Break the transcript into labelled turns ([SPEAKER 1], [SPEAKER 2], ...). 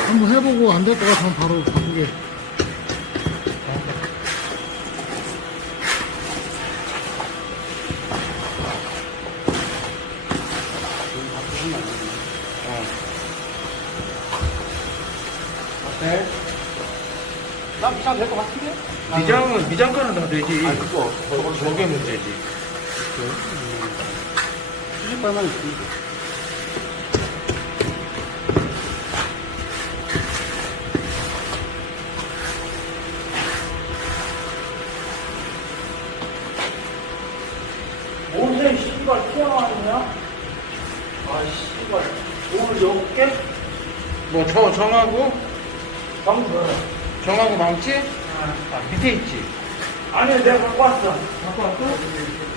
[SPEAKER 1] 한번 해보고 안 될 것 같으면 바로 바꾸게.
[SPEAKER 2] 네.
[SPEAKER 3] 난 미장 될 것 같은데?
[SPEAKER 2] 미장가는 다 되지.
[SPEAKER 3] 아, 그거.
[SPEAKER 2] 저게 문제지.
[SPEAKER 3] 수십발만 있으면 돼.
[SPEAKER 2] 뭔데, 씨발, 튀어나왔냐? 아, 씨발. 오늘 여섯 뭐, 정하고? 정하고 망치? 아, 밑에 있지? 아니, 내가 갖고 왔어. 갖고 왔어?